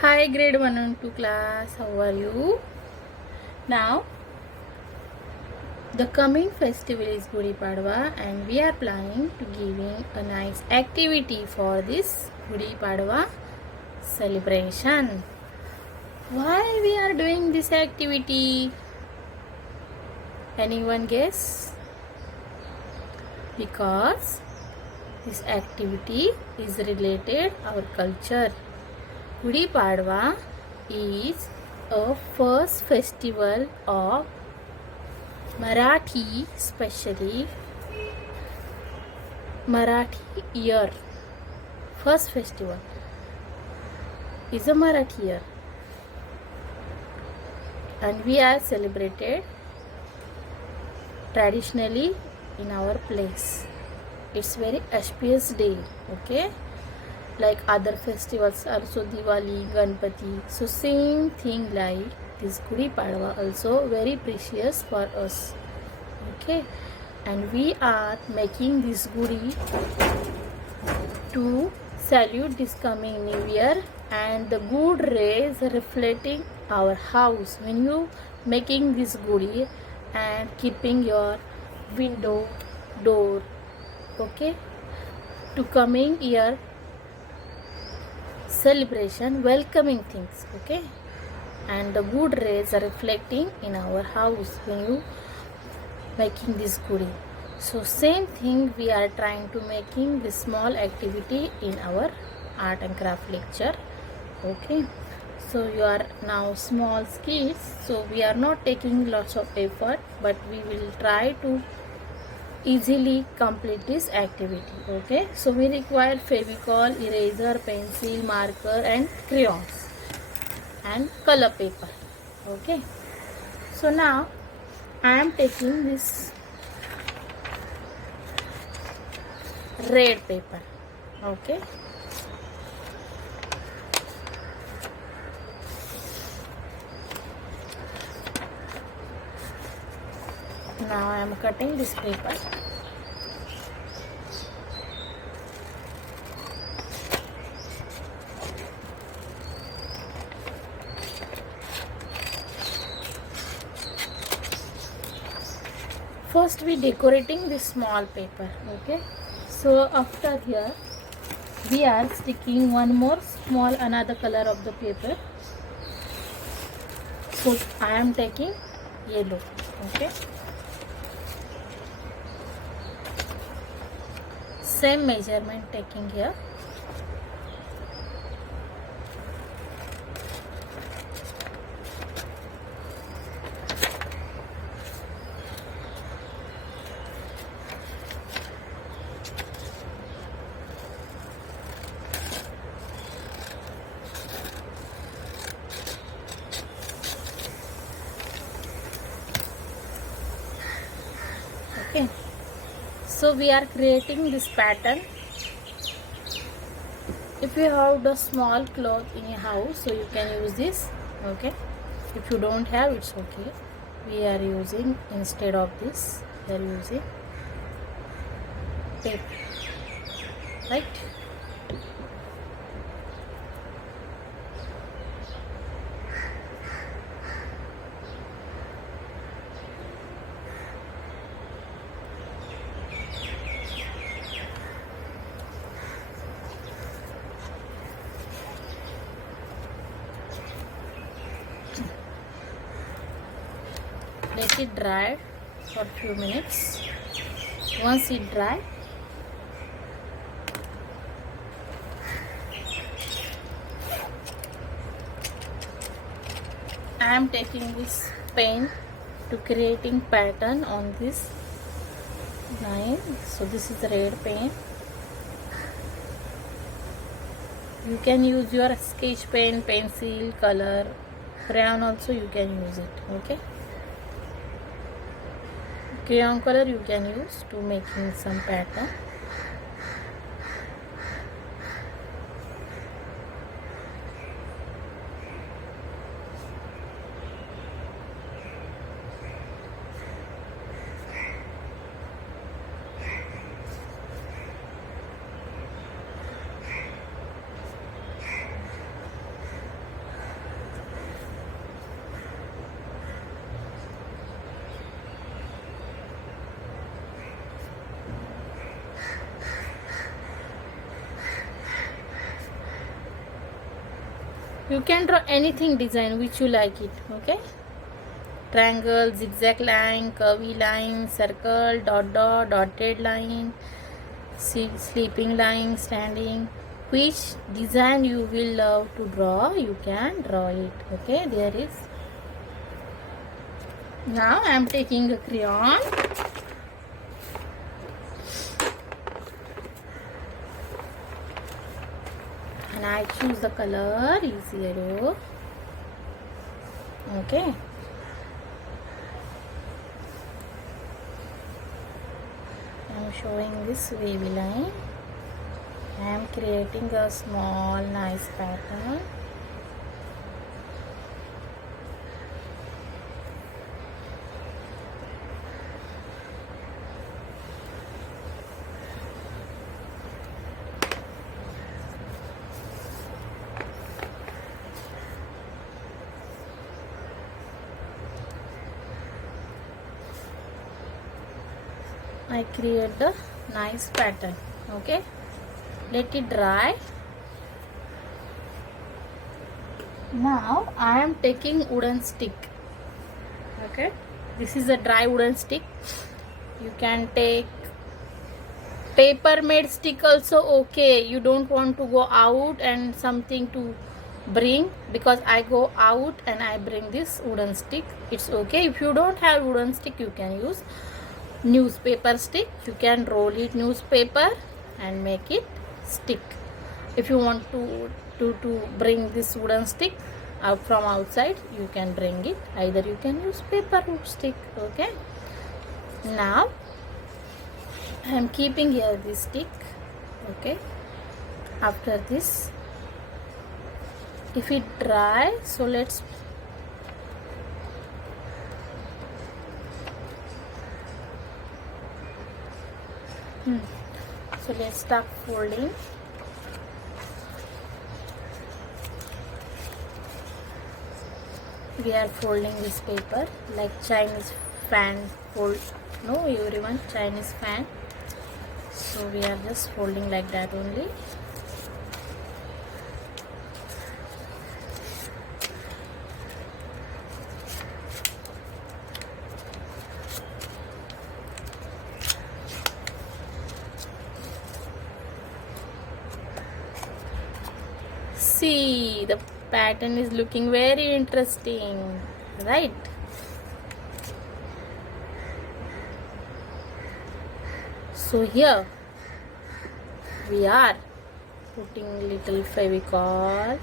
Hi, grade 1 and 2 class. How are you? Now, the coming festival is Gudi Padwa, and we are planning to giving a nice activity for this Gudi Padwa celebration. Why we are doing this activity? Anyone guess? Because this activity is related our culture. Gudi Padwa is a first festival of Marathi, especially Marathi year. First festival is a Marathi year, and we are celebrated traditionally in our place. It's very auspicious day, okay? Like other festivals, also Diwali, Ganpati. So same thing like this Gudi Padwa also very precious for us, okay? And we are making this Gudi to salute this coming new year, and the good rays reflecting our house when you making this Gudi and keeping your window door, okay, to coming year celebration welcoming things, okay, and the good rays are reflecting in our house when you making this Gudi. So same thing we are trying to making this small activity in our art and craft lecture, okay. So you are now small kids, so we are not taking lots of effort, but we will try to easily complete this activity, okay. So we require Fevicol, eraser, pencil, marker and crayons and color paper, okay. So now I am taking this red paper, okay. Now I am cutting this paper. First we decorating this small paper, okay. So after here we are sticking one more small another color of the paper. So I am taking yellow, okay. Same measurement taking here. Okay, so we are creating this pattern. If you have the small cloth in your house, so you can use this, okay. If you don't have, it's okay. We are using instead of this, we are using paper, right. Let it dry for few minutes. Once it dry, I am taking this pen to creating pattern on this line. So this is the red pen. You can use your sketch pen, pencil, color, crayon also you can use it, okay. Crayon color you can use to making some pattern. You can draw anything design which you like it. Okay, triangle, zigzag line, curvy line, circle, dot dot, dotted line, sleeping line, standing. Which design you will love to draw, you can draw it. Okay, there is. Now I am taking a crayon and I choose the color is yellow. Okay, I am showing this wavy line. I am creating a small nice pattern. I create the nice pattern. Okay, let it dry. Now I am taking wooden stick. Okay, this is a dry wooden stick. You can take paper made stick also. Okay, you don't want to go out and something to bring, because I go out and I bring this wooden stick. It's okay. If you don't have wooden stick, you can use newspaper stick. You can roll it newspaper and make it stick. If you want to bring this wooden stick out from outside, you can bring it. Either you can use paper stick. Okay, now I am keeping here this stick. Okay, after this, if it dry, so let's start folding. We are folding this paper like Chinese fan fold. No, everyone, Chinese fan. So we are just folding like that only. See, the pattern is looking very interesting, right? So here we are putting little Fevicol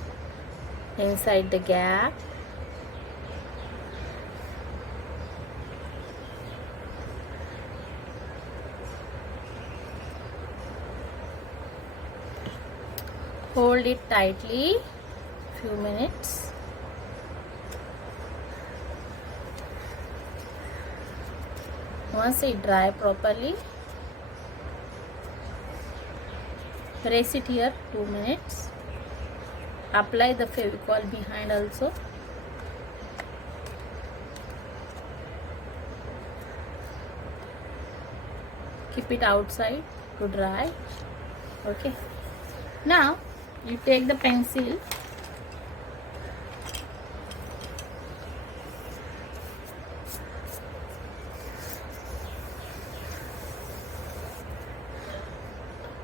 inside the gap. Hold it tightly few minutes. Once it dry properly, press it here 2 minutes. Apply the Fevicol behind also. Keep it outside to dry. Okay, now you take the pencil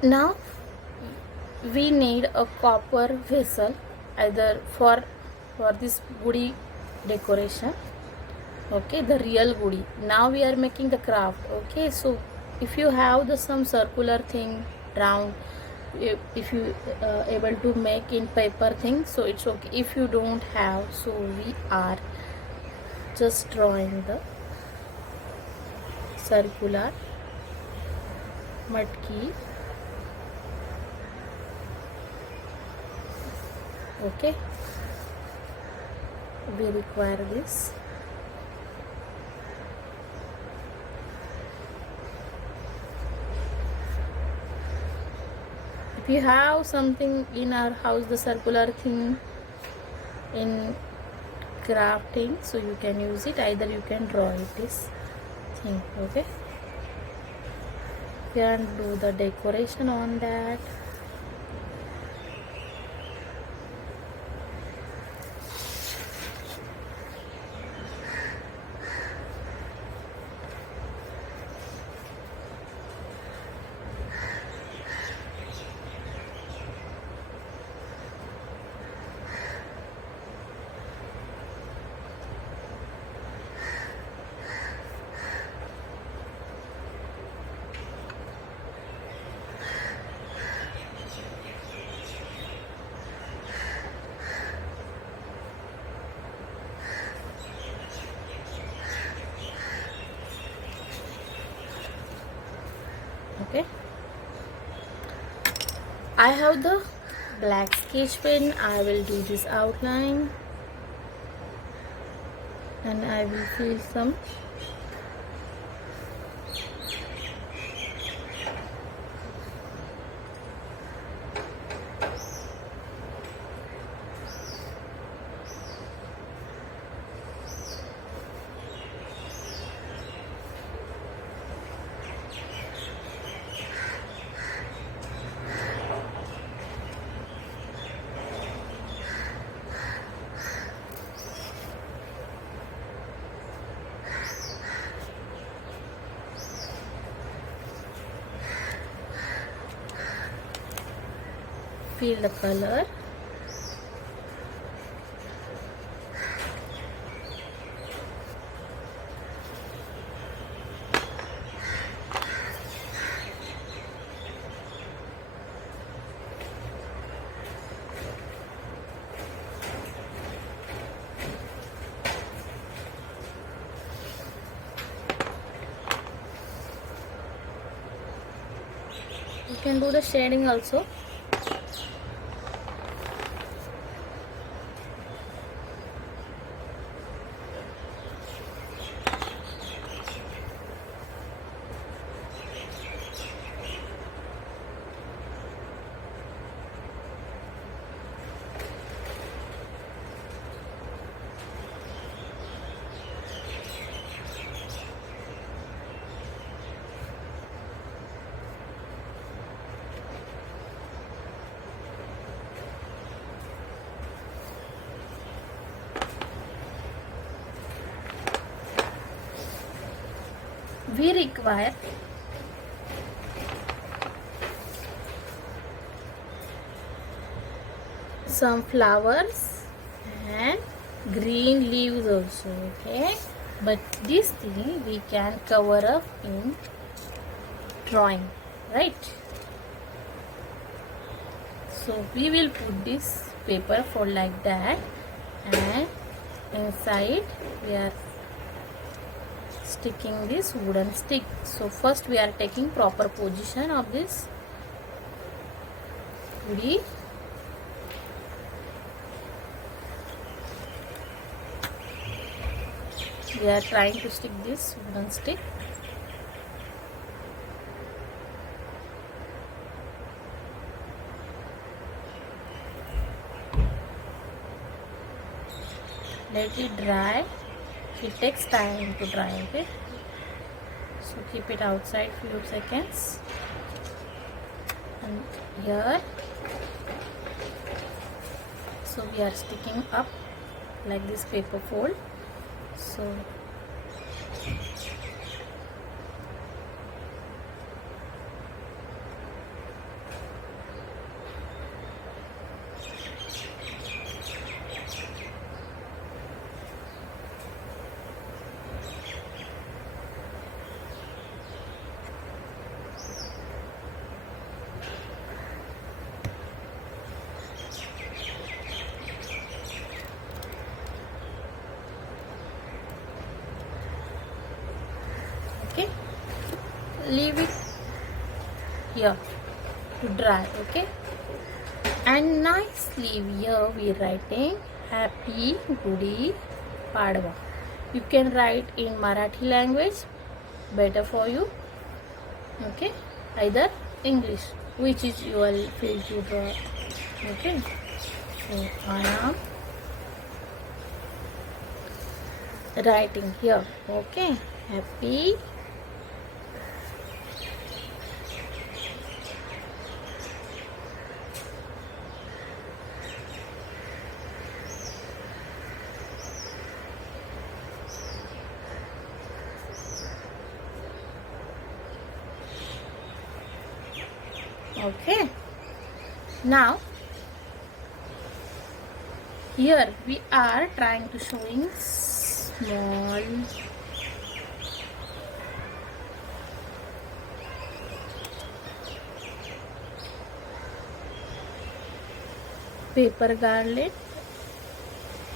now we need a copper vessel, either for this goodie decoration. Okay, the real goodie. Now we are making the craft. Okay, so if you have the some circular thing, round, if you able to make in paper thing, so it's okay. If you don't have, so we are just drawing the circular matki. Okay, we require this. If you have something in our house, the circular thing in crafting, so you can use it. Either you can draw it this thing. Okay, you can do the decoration on that. I have the black sketch pen. I will do this outline and I will fill some. Fill the color. You can do the shading also. We require some flowers and green leaves also, okay? But this thing we can cover up in drawing, right? So we will put this paper fold like that, and inside we are sticking this wooden stick. So first we are taking proper position of this goodie. We are trying to stick this wooden stick. Let it dry. It takes time to dry, okay? So keep it outside few seconds. And here, so we are sticking up like this paper fold. So okay, leave it here to dry, okay? And nicely here we writing Happy Gudi Padwa. You can write in Marathi language, better for you, okay? Either English, which is you will feel to draw, okay? So I am writing here, okay? Happy okay. Now here we are trying to showing small paper garland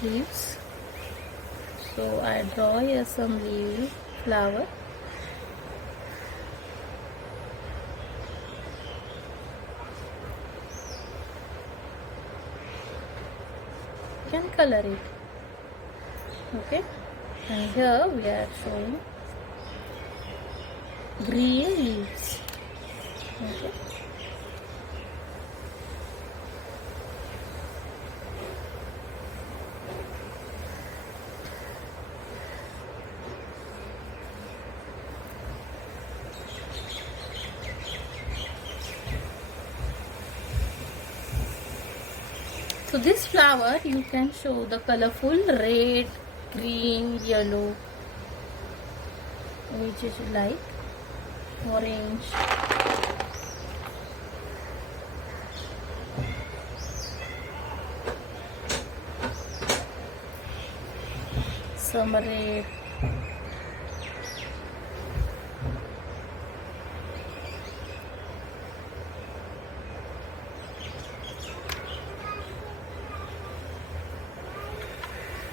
leaves. So I draw here some leaf flower. can color it. Okay, and here we are showing green leaves. Okay. So this flower you can show the colorful red, green, yellow, which is like orange. Some red.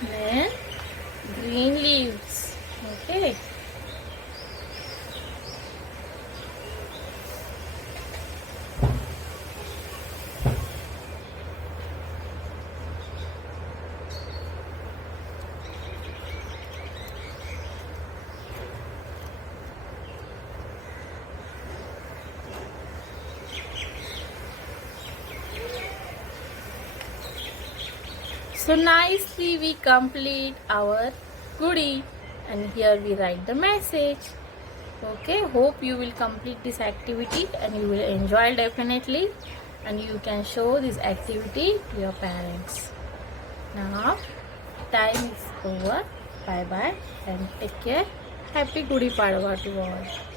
Then green leaves. Okay. So nicely we complete our goodie, and here we write the message. Okay, hope you will complete this activity and you will enjoy definitely, and you can show this activity to your parents. Now time is over. Bye bye and take care. Happy Gudi Padwa to all.